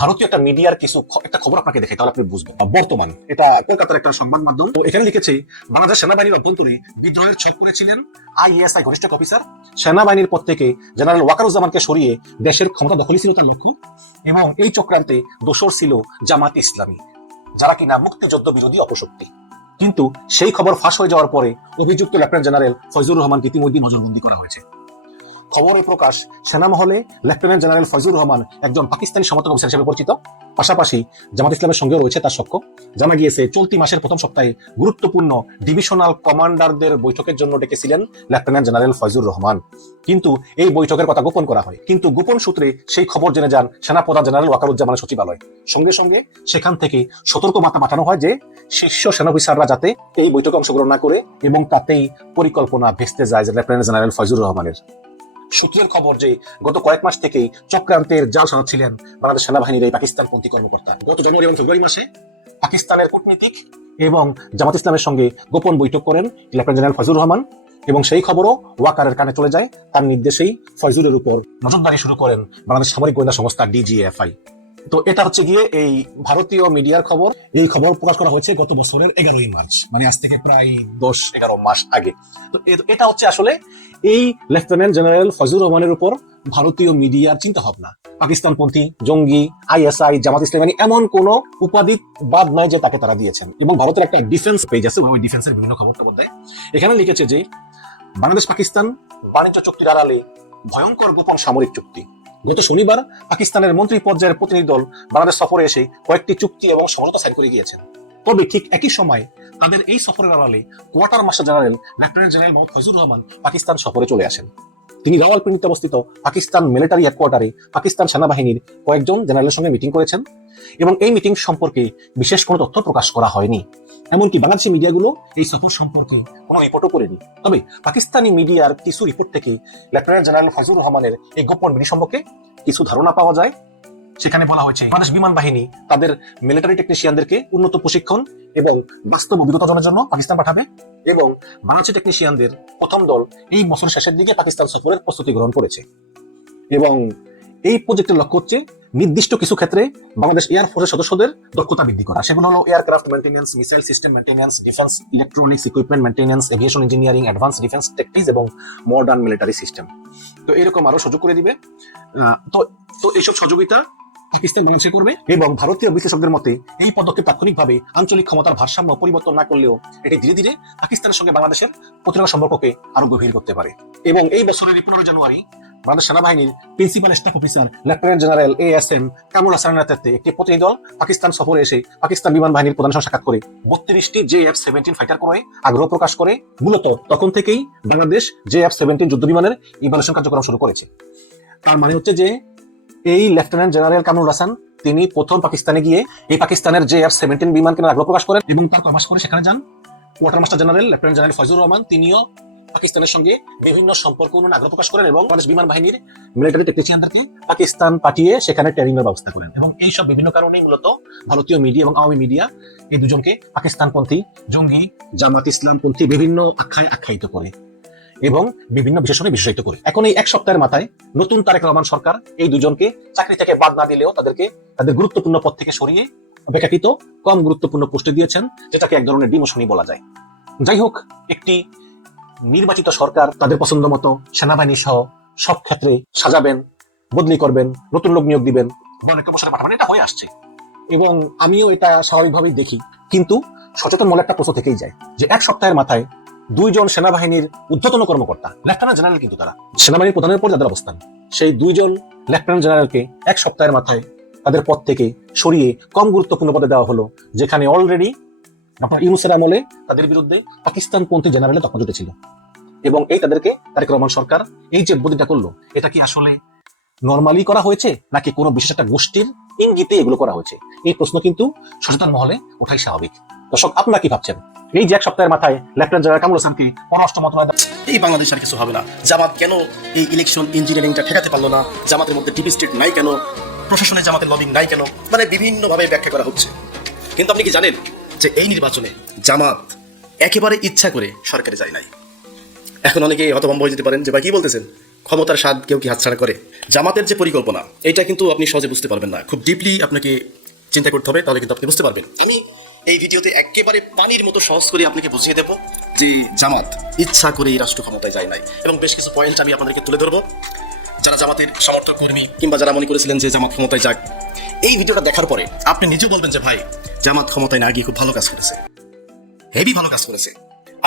ভারতীয় একটা মিডিয়ার কিছু একটা খবর আপনাকে দেখাই, তাহলে আপনি বুঝবেন। বর্তমান এটা কলকাতার একটা সংবাদ মাধ্যম, তো এখানে লিখেছে বাংলাদেশ সেনাবাহিনীর অভ্যন্তরে বিদ্রোহের ছক করেছিলেন আইএসআই ঘনিষ্ঠ অফিসার। সেনাবাহিনীর পদ থেকে জেনারেল ওয়াকারুজ্জামানকে সরিয়ে দেশের ক্ষমতা দখলই ছিল তার লক্ষ্য এবং এই চক্রান্তে দোসর ছিল জামাত ইসলামী, যারা কিনা মুক্তিযুদ্ধ বিরোধী অপশক্তি। কিন্তু সেই খবর ফাঁস হয়ে যাওয়ার পরে অভিযুক্ত লেফটেন্যান্ট জেনারেল ফয়জুর রহমানকে ইতিমধ্যে নজরবন্দি করা হয়েছে। খবরে প্রকাশ সেনা মহলে লেফটেন্যান্ট জেনারেল ফয়জুর রহমান একজন পাকিস্তানি সমর্থক অফিসার হিসেবে পরিচিত, পাশাপাশি জামাত ইসলামের সঙ্গেও রয়েছে তার সখ্য। জানা গিয়েছে চলতি মাসের প্রথম সপ্তাহে গুরুত্বপূর্ণ ডিভিশনাল কমান্ডারদের বৈঠকের জন্য ডেকেছিলেন লেফটেন্যান্ট জেনারেল ফয়জুর রহমান, কিন্তু এই বৈঠকের কথা গোপন করা হয়। কিন্তু গোপন সূত্রে সেই খবর জেনে যান সেনাপ্রধান জেনারেল ওয়াকারুজ্জামানের সচিবালয়। সঙ্গে সঙ্গে সেখান থেকে সতর্ক বার্তা পাঠানো হয় যে শীর্ষ সেনা অফিসাররা যাতে এই বৈঠকে অংশগ্রহণ না করে, এবং তাতেই পরিকল্পনা ভেস্তে যায় লেফটেন্যান্ট জেনারেল ফয়জুর রহমানের। সূত্রের খবর যে গত কয়েক মাস থেকেই চক্রান্তের জাল সাজাচ্ছিলেন বাংলাদেশ সেনাবাহিনীর এই পাকিস্তানপন্থী কর্মকর্তা। গত জানুয়ারি এবং ফেব্রুয়ারি মাসে পাকিস্তানের কূটনীতিক এবং জামাত ইসলামের সঙ্গে গোপন বৈঠক করেন লেফটেন্যান্ট জেনারেল ফয়জুর রহমান, এবং সেই খবরও ওয়াকারের কানে চলে যায়। তার নির্দেশেই ফয়জুরের উপর নজরদারি শুরু করেন বাংলাদেশ সামরিক গোয়েন্দা সংস্থা ডিজিএফআই। তো এটা হচ্ছে গিয়ে এই ভারতীয় মিডিয়ার খবর। এই খবর প্রকাশ করা হয়েছে গত বছরের 11ই মার্চ, মানে আজ থেকে প্রায় 10-11 মাস আগে। তো এটা হচ্ছে আসলে এই লেফটেন্যান্ট জেনারেল ফজলুর রহমানের উপর ভারতীয় মিডিয়ার চিন্তা ভাবনা। পাকিস্তানপন্থী, জঙ্গি, আইএসআই, জামাত ইসলামী এমন কোন উপাধি বাদ নাই যে তাকে তারা দিয়েছেন। এবং ভারতের একটা ডিফেন্স পেজ আছে, ওই ডিফেন্সের বিভিন্ন খবরটার মধ্যে এখানে লিখেছে যে বাংলাদেশ পাকিস্তান বাণিজ্য চুক্তির আড়ালে ভয়ঙ্কর গোপন সামরিক চুক্তি। গত শনিবার পাকিস্তানের মন্ত্রী পর্যায়ের প্রতিনিধি দল বাংলাদেশ সফরে এসে কয়েকটি চুক্তি এবং সমঝোতা সাইন করে গিয়েছেন। তবে ঠিক একই সময় তাদের এই সফরের আড়ালে quarter master general lieutenant general Mohammad Fazlur Rahman Pakistan সফরে চলে আসেন। তিনি রাওয়ালপিন্ডিতে অবস্থিত পাকিস্তান মিলিটারি হেডকোয়ার্টারে পাকিস্তান সেনাবাহিনীর কয়েকজন জেনারেলের সঙ্গে মিটিং করেছেন এবং এই মিটিং সম্পর্কে বিশেষ কোনো তথ্য প্রকাশ করা হয়নি। এমনকি বাংলাদেশি মিডিয়াগুলো এই সফর সম্পর্কে কোনো রিপোর্টও করেনি। তবে পাকিস্তানি মিডিয়ার কিছু রিপোর্ট থেকে লেফটেন্যান্ট জেনারেল ফজলুর রহমানের এই গোপন মিটিং সম্পর্কে কিছু ধারণা পাওয়া যায়। সেখানে বলা হয়েছে বাংলাদেশ বিমান বাহিনী তাদের মিলিটারি টেকনিশিয়ানদেরকে উন্নত প্রশিক্ষণ এবং বাস্তব অভিজ্ঞতা অর্জনের জন্য পাকিস্তান পাঠাবে এবং বাংলাদেশি টেকনিশিয়ানদের প্রথম দল এই বছরের শেষের দিকে পাকিস্তান সফরের প্রস্তুতি গ্রহণ করেছে। এবং এই প্রজেক্টের লক্ষ্য হচ্ছে নির্দিষ্ট কিছু ক্ষেত্রে বাংলাদেশ এয়ারফোর্সের সদস্যদের দক্ষতা বৃদ্ধি করা। সেগুলো হলো aircraft maintenance, missile system maintenance, defence electronics equipment maintenance, aviation engineering, advance defence tactics এবং মডার্ন মিলিটারি সিস্টেম। তো এরকম আরো সুযোগ করে দিবে। তো এইসব সহযোগিতা পাকিস্তান বাংলাদেশে করবে এবং ভারতীয় বিশ্লেষকদের মতে এই পদক্ষেপ তাৎক্ষণিকভাবে আঞ্চলিক ক্ষমতার ভারসাম্য পরিবর্তন না করলেও এটি ধীরে ধীরে পাকিস্তানের সঙ্গে বাংলাদেশের প্রতিরক্ষা সম্পর্ককে আরো গভীর করতে পারে। এবং এই বছরের 15 জানুয়ারি বাংলাদেশ সেনাবাহিনীর principal staff officer lieutenant general ASM Kamrul হাসানের নেতৃত্বে একটি প্রতিনিধি দল পাকিস্তান সফরে এসে পাকিস্তান বিমান বাহিনীর প্রধানের সঙ্গে সাক্ষাৎ করে 32টি JF-17 ফাইটার ক্রয়ে আগ্রহ প্রকাশ করে। মূলত তখন থেকেই বাংলাদেশ JF-17 যুদ্ধ বিমানের ইভ্যালুয়েশন কার্যক্রম শুরু করেছে। তার মানে হচ্ছে যে এই লেফটেন্যান্ট জেনারেল কামরুল হাসান তিনি প্রথম পাকিস্তানে গিয়ে এই পাকিস্তানের JF-17 বিমান কেনার আগ্রহ প্রকাশ করেন এবং তার কয়েক মাস পরে সেখানে যান। Quarter master general lieutenant general Fazlur Rahman তিনিও পাকিস্তানের সঙ্গে বিভিন্ন সম্পর্ক উন্নয়নে আগ্রহ প্রকাশ করেন এবং বাংলাদেশ বিমান বাহিনীর মিলিটারি টেকনিশিয়ানদেরকে পাকিস্তান পাঠিয়ে সেখানে ট্রেনিং এর ব্যবস্থা করেন। এবং এইসব বিভিন্ন কারণেই মূলত ভারতীয় মিডিয়া এবং আওয়ামী মিডিয়া এই দুজনকে পাকিস্তানপন্থী, জঙ্গি, জামাত ইসলামপন্থী বিভিন্ন আখ্যায় আখ্যায়িত করে এবং বিভিন্ন বিশেষণে বিশেষায়িত করে। এখন এই এক সপ্তাহের মাথায় নতুন তারেক রহমান সরকার এই দুজনকে চাকরি থেকে বাদ না দিলেও তাদেরকে তাদের গুরুত্বপূর্ণ পদ থেকে সরিয়ে অপেক্ষাকৃত কম গুরুত্বপূর্ণ পোস্টে দিয়েছেন, যেটাকে এক ধরনের ডিমোশনই বলা যায়। যাই হোক, একটি নির্বাচিত সরকার তাদের পছন্দ মতো সেনাবাহিনী সহ সব ক্ষেত্রে সাজাবেন, বদলি করবেন, নতুন লোক নিয়োগ দিবেন, অনেক বছরে পাঠাবেন, এটা হয়ে আসছে এবং আমিও এটা স্বাভাবিকভাবেই দেখি। কিন্তু সচেতন মনে একটা প্রশ্ন থেকেই যায় যে এক সপ্তাহের মাথায় দুইজন সেনাবাহিনীর ঊর্ধ্বতন কর্মকর্তা, লেফটেন্যান্ট জেনারেল কিন্তু তারা সেনাবাহিনীর প্রধানের পর যাদের অবস্থান, সেই দুইজন লেফটেন্যান্ট জেনারেলকে এক সপ্তাহের মাথায় তাদের পদ থেকে সরিয়ে কম গুরুত্বপূর্ণ পদে দেওয়া হলো, যেখানে অলরেডি আপনার ইউনূসের আমলে তাদের বিরুদ্ধে পাকিস্তানপন্থী জেনারেলে তখন জুটেছিল। এবং এই তাদেরকে তারেক রহমান সরকার এই যে বদলিটা করলো, এটা কি আসলে নরমালি করা হয়েছে নাকি কোনো বিশেষ একটা গোষ্ঠীর ইঙ্গিতে এগুলো করা হয়েছে? এই প্রশ্ন কিন্তু সচেতন মহলে ওঠাই স্বাভাবিক। দর্শক, আপনারা কি ভাবছেন? এই যে এক সপ্তাহের মাথায় লেফটেন্যান্ট জেনারেল কামরুল হাসানকে পররাষ্ট্র মন্ত্রণালয় এই বাংলাদেশ আর কিছু হবে না। জামাত কেন এই ইলেকশন ইঞ্জিনিয়ারিংটা ঠেকাতে পারলো না? জামাতের মধ্যে ডিপ স্টেট নাই কেন? প্রশাসনে জামাতের লবিং নাই কেন? মানে বিভিন্নভাবে ব্যাখ্যা করা হচ্ছে। কিন্তু আপনি কি জানেন যে এই নির্বাচনে জামাত একেবারে ইচ্ছা করে সরকারে যায় নাই? এখন অনেকে হতভম্ব হয়ে যেতে পারেন যে ভাই কি বলতেছেন, ক্ষমতার স্বাদ কেউ কি হাতছাড়া করে? জামাতের যে পরিকল্পনা, এটা কিন্তু আপনি সহজে বুঝতে পারবেন না। খুব ডিপলি আপনাকে চিন্তা করতে হবে, তাহলে কিন্তু আপনি বুঝতে পারবেন। আমি এই ভিডিওতে একেবারে পানির মতো সহজ করে আপনাকে বুঝিয়ে দেবো যে জামাত ইচ্ছা করে এই রাষ্ট্র ক্ষমতায় যায় নাই, এবং বেশ কিছু পয়েন্ট আমি আপনাদেরকে তুলে ধরবো। যারা জামাতের সমর্থক কর্মী কিংবা যারা মনে করেছিলেন যে জামাত ক্ষমতায় যাক, এই ভিডিওটা দেখার পরে আপনি নিজেও বলবেন যে ভাই জামাত ক্ষমতায় না গিয়ে খুব ভালো কাজ করেছে, হেভি ভালো কাজ করেছে।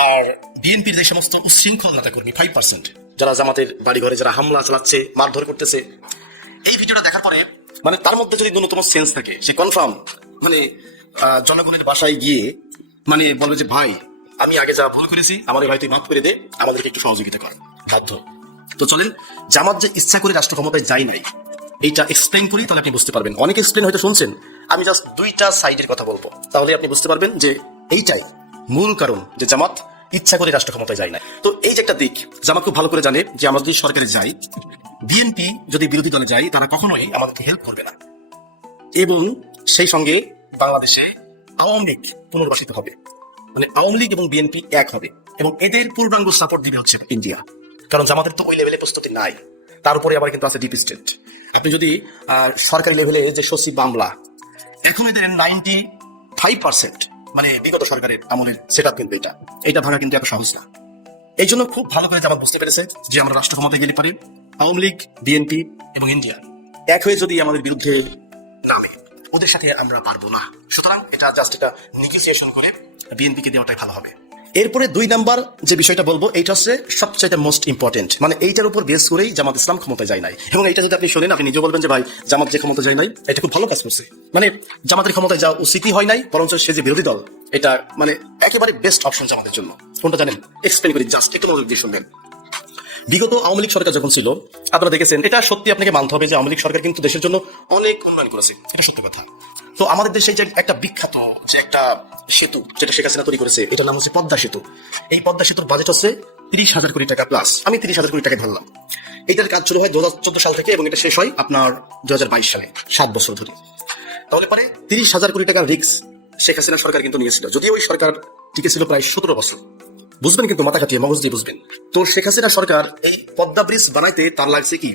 আর বিএনপির যে সমস্ত উচ্ছৃঙ্খল নেতাকর্মী 5% যারা জামাতের বাড়িঘরে যারা হামলা চালাচ্ছে, মারধর করতেছে, এই ভিডিওটা দেখার পরে মানে তার মধ্যে যদি ন্যূনতম সেন্স থাকে, সে কনফার্ম মানে জনগণের বাসায় গিয়ে মানে বলবে যে ভাই আমি আগে যা ভুল করেছি, আমার ভাই তুই মাফ করে দে, আমাদেরকে একটু সহযোগিতা কর, বাধ্য। তো চলেন জামাত যে ইচ্ছা করে রাষ্ট্র ক্ষমতায় যায় নাই এইটা এক্সপ্লেইন করি, তাহলে আপনি বুঝতে পারবেন। অনেকে এক্সপ্লেইন হয়তো শুনছেন, আমি জাস্ট দুইটা সাইডের কথা বলবো, তাহলে আপনি বুঝতে পারবেন যে এইটাই মূল কারণ যে জামাত ইচ্ছা করে রাষ্ট্র ক্ষমতায় যায় না। তো এই যে একটা দিক জামাত খুব ভালো করে জানে যে আমরা যদি সরকারে যাই, বিএনপি যদি বিরোধী দলে যায়, তারা কখনোই আমাদেরকে হেল্প করবে না, এবং সেই সঙ্গে বাংলাদেশে আওয়ামী লীগ পুনর্বাসিত হবে, মানে আওয়ামী লীগ এবং বিএনপি এক হবে, এবং এদের পূর্ণাঙ্গ সাপোর্ট দিবে হচ্ছে ইন্ডিয়া। কারণ জামাতের তো ওই লেভেলে প্রস্তুতি নাই। তার উপরে আবার কিন্তু আছে ডিপ স্টেট। আপনি যদি সরকারি লেভেলে যে সচিব মামলা, এখন এদের 95% মানে বিগত সরকারের আমলের সেট আপ কিন্তু এটা ভাঙা কিন্তু এত সহজ না। এই জন্য খুব ভালো করে জামাত বুঝতে পেরেছে যে আমরা রাষ্ট্র ক্ষমতায় গেলে পারি আওয়ামী লীগ, বিএনপি এবং ইন্ডিয়া এক হয়ে যদি আমাদের বিরুদ্ধে নামে, ওদের সাথে আমরা পারবো না। সুতরাং এটা জাস্ট এটা নেগোসিয়েশন করে বিএনপিকে দেওয়াটাই ভালো হবে। এরপরে 2 নাম্বার যে বিষয়টা বলবো, এইটা হচ্ছে সবচাইতে মোস্ট ইম্পর্টেন্ট, মানে এইটার উপর বেস করেই জামাত ইসলাম ক্ষমতায় যায় নাই। এবং এইটা যদি আপনি শোনেন, আপনি নিজে বলবেন যে ভাই জামাত যে ক্ষমতা যায় নাই এটা খুব ভালো কাজ করছে, মানে জামাতের ক্ষমতায় যাওয়া উচিতই হয় নাই, বরঞ্চ সে যে বিরোধী দল এটা মানে একেবারে বেস্ট অপশন জামাতের জন্য। কোনটা জানেন? এক্সপ্লেন করি, জাস্ট একটু মনোযোগ দিয়ে শুনবেন। বিগত আওয়ামী লীগ সরকার যখন ছিল, আপনারা দেখেছেন, এটা সত্যি আপনাকে মানতে হবে যে আওয়ামী লীগ সরকার কিন্তু দেশের জন্য অনেক উন্নয়ন করেছে, এটা সত্য কথা। তো আমাদের দেশে যে একটা বিখ্যাত যে একটা সেতু যেটা শেখ হাসিনা তৈরি করেছে, এটার নাম হচ্ছে পদ্মা সেতু। এই পদ্মা সেতুর বাজেট হচ্ছে 30,000 কোটি টাকা প্লাস, আমি 30,000 কোটি টাকা ধরলাম। এটার কাজ শুরু হয় 2014 সাল থেকে এবং এটা শেষ হয় আপনার 2022 সালে, 7 বছর ধরে। তাহলে পরে 30,000 কোটি টাকার রিস্ক শেখ হাসিনা সরকার কিন্তু নিয়েছিল, যদিও ওই সরকার টিকে ছিল প্রায় 17 বছর। বুঝবেন কিন্তু, মাথা খাটিয়ে মগজ দিয়ে বুঝবেন। তো শেখ হাসিনা সরকার এই পদ্মা ব্রিজ বানাইতে তার লাগছে কি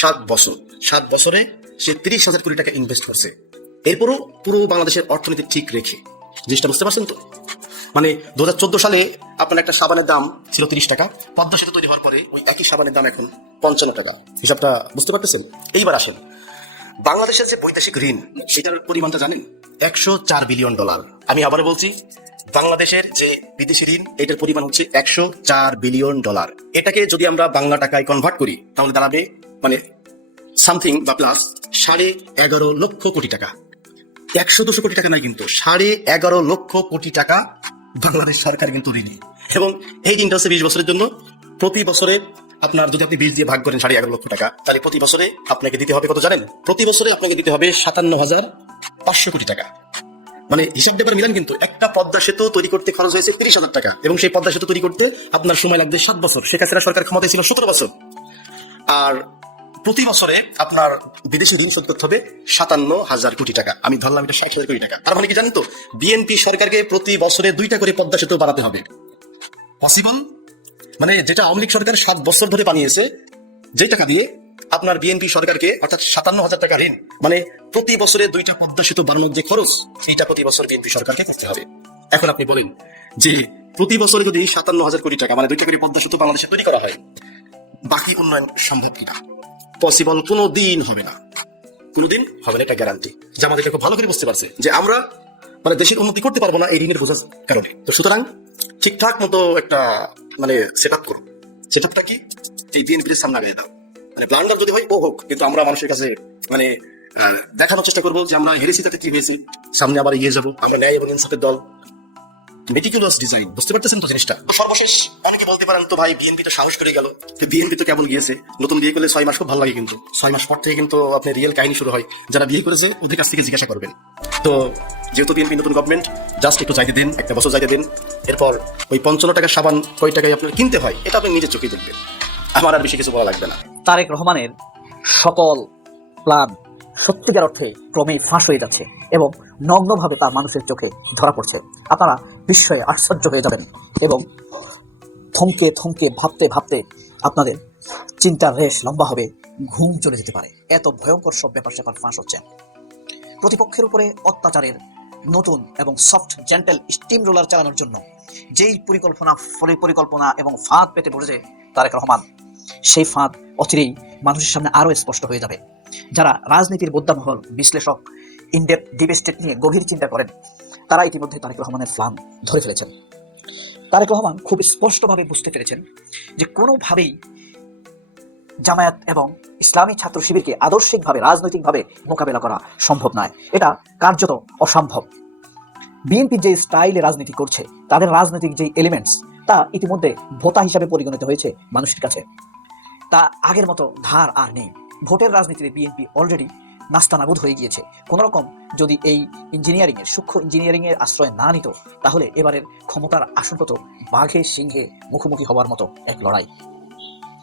7 বছর। 7 বছরে সে 30,000 কোটি টাকা ইনভেস্ট করছে, এরপরও পুরো বাংলাদেশের অর্থনীতি ঠিক রেখে। জিনিসটা বুঝতে পারছেন তো? মানে 2014 সালে আপনার একটা সাবানের দাম ছিল 30 টাকা, পদ্মা সেতু তৈরি হওয়ার পরে ওই একই সাবানের দাম এখন 55 টাকা। হিসাবটা বুঝতে পারতেছেন? এইবার আসেন, বাংলাদেশের যে বৈদেশিক ঋণ সেটার পরিমাণটা জানেন? $104 বিলিয়ন। আমি আবার বলছি, বাংলাদেশের যে বিদেশি ঋণ এটার পরিমাণ হচ্ছে $104 বিলিয়ন। এটাকে যদি আমরা বাংলা টাকায় কনভার্ট করি তাহলে দাঁড়াবে মানে সামথিং বা প্লাস 11.5 লক্ষ কোটি টাকা। 100-200 কোটি টাকা নাই কিন্তু, 11.5 লক্ষ কোটি টাকা বাংলাদেশ সরকার কিন্তু ঋণী। এবং এই ঋণটা হচ্ছে 20 বছরের জন্য। প্রতি বছরে আপনার যদি আপনি 20 দিয়ে ভাগ করেন 11.5 লক্ষ টাকা, তাহলে প্রতি বছরে আপনাকে দিতে হবে কত জানেন? প্রতি বছরে আপনাকে দিতে হবে 57,500 কোটি টাকা। মানে হিসাব ব্যাপার মিলান কিন্তু, একটা পদ্মা সেতু তৈরি করতে খরচ হয়েছে 30,000 টাকা, এবং সেই পদ্মা সেতু তৈরি করতে আপনার সময় লাগবে 7 বছর। শেখ হাসিনা সরকার ক্ষমতায় ছিল 17 বছর। আর প্রতি বছরে আপনার বিদেশি ঋণ শোধ করতে হবে 57,000 কোটি টাকা। আমি ধরলাম এটা 60,000 কোটি টাকা। তার মানে কি জানেন তো, বিএনপি সরকারকে প্রতি বছরে 2টা করে পদ্মা সেতু বানাতে হবে। পসিবল? মানে যেটা আওয়ামী লীগ সরকার 7 বছর ধরে বানিয়েছে, যে টাকা দিয়ে আপনার বিএনপি সরকারকে, অর্থাৎ 57,000 টাকা ঋণ, মানে প্রতি বছরে 2টা পদ্মা সেতু বানানোর যে খরচ, সেইটা প্রতি বছর বিএনপি সরকারকে করতে হবে। এখন আপনি বলেন যে প্রতি বছরে যদি 57,000 কোটি টাকা মানে 2টা করে পদ্মা সেতু বাংলাদেশে তৈরি করা হয়, বাকি উন্নয়ন সম্ভব কিনা? পসিবল কোনোদিন হবে না, কোনোদিন হবে না, এটা গ্যারান্টি। যে আমাদেরকে খুব ভালো করে বুঝতে পারছে যে আমরা মানে দেশের উন্নতি করতে পারবো না এই ঋণের বোঝার কারণে। তো সুতরাং ঠিকঠাক মতো একটা মানে সেট আপ করো। সেট আপটা কি? এই বিএনপির সামনে আগে দাও, মানে ব্লান্ডার যদি হয় ও হোক, কিন্তু আমরা মানুষের কাছে মানে দেখানোর চেষ্টা করবো যে আমরা হেরেসিটাতে কি হয়েছি, সামনে আবার এগিয়ে যাবো, আমরা ন্যায় এবং ইনসাফের দল। মেটিকুলাস ডিজাইন, বুঝতে পারতেছেন তো জিনিসটা? তো সর্বশেষ অনেকে বলতে পারেন তো ভাই বিএনপি তো সাহস করে গেল, বিএনপি তো কেমন গিয়েছে, নতুন বিয়ে করলে 6 মাস খুব ভালো লাগে, কিন্তু 6 মাস পর থেকে কিন্তু আপনার রিয়েল কাহিনী শুরু হয়। যারা বিয়ে করেছে ওদের কাছ থেকে জিজ্ঞাসা করবেন। তো যেহেতু বিএনপি নতুন গভর্নমেন্ট, জাস্ট একটু চাইতে দিন, 1 বছর চাইতে দিন। এরপর ওই 55 টাকা সাবান কয় টাকায় আপনার কিনতে হয় এটা আপনি নিজের চোখেই দেখবেন। আমার আর বেশি কিছু বলা লাগবে না। তারেক রহমানের সকল প্ল্যান সত্যিকার অর্থে ক্রমেই ফাঁস হয়ে যাচ্ছে এবং নগ্নভাবে তা মানুষের চোখে ধরা পড়ছে। আপনারা বিস্ময়ে আশ্চর্য হয়ে যাবেন এবং থমকে থমকে ভাবতে ভাবতে আপনাদের চিন্তার রেশ লম্বা হবে, ঘুম চলে যেতে পারে। এত ভয়ঙ্কর সব ব্যাপার স্যাপার ফাঁস হচ্ছে। প্রতিপক্ষের উপরে অত্যাচারের নতুন এবং সফট জেন্টেল স্টিম রোলার চালানোর জন্য যেই পরিকল্পনা এবং ফাঁদ পেতে বসেছে তারেক রহমান, সেই ফাঁদ অচিরেই মানুষের সামনে আরো স্পষ্ট হয়ে যাবে। যারা রাজনীতির বোদ্ধামহল বিশ্লেষক, ইনডেপথ ডিপ স্টেট নিয়ে গভীর চিন্তা করেন, তারা ইতিমধ্যে তারেক রহমানের প্ল্যান ধরে ফেলেছেন। তারেক রহমান খুব স্পষ্টভাবে বুঝতে পেরেছেন যে কোনোভাবেই জামায়াত এবং ইসলামী ছাত্র শিবিরকে আদর্শিকভাবে রাজনৈতিকভাবে মোকাবেলা করা সম্ভব নয়, এটা কার্যত অসম্ভব। বিএনপি যে স্টাইলে রাজনীতি করছে, তাদের রাজনৈতিক যে এলিমেন্টস, তা ইতিমধ্যে ভোতা হিসাবে পরিগণিত হয়েছে মানুষের কাছে। তা আগের মতো ধার আর নেই। ভোটের রাজনীতিতে বিএনপি অলরেডি নাস্তানাবুদ হয়ে গিয়েছে। কোনোরকম যদি এই সূক্ষ্ম ইঞ্জিনিয়ারিংয়ের আশ্রয় না নিত, তাহলে এবারের ক্ষমতার আসন হতো বাঘে সিংহে মুখোমুখি হওয়ার মতো এক লড়াই।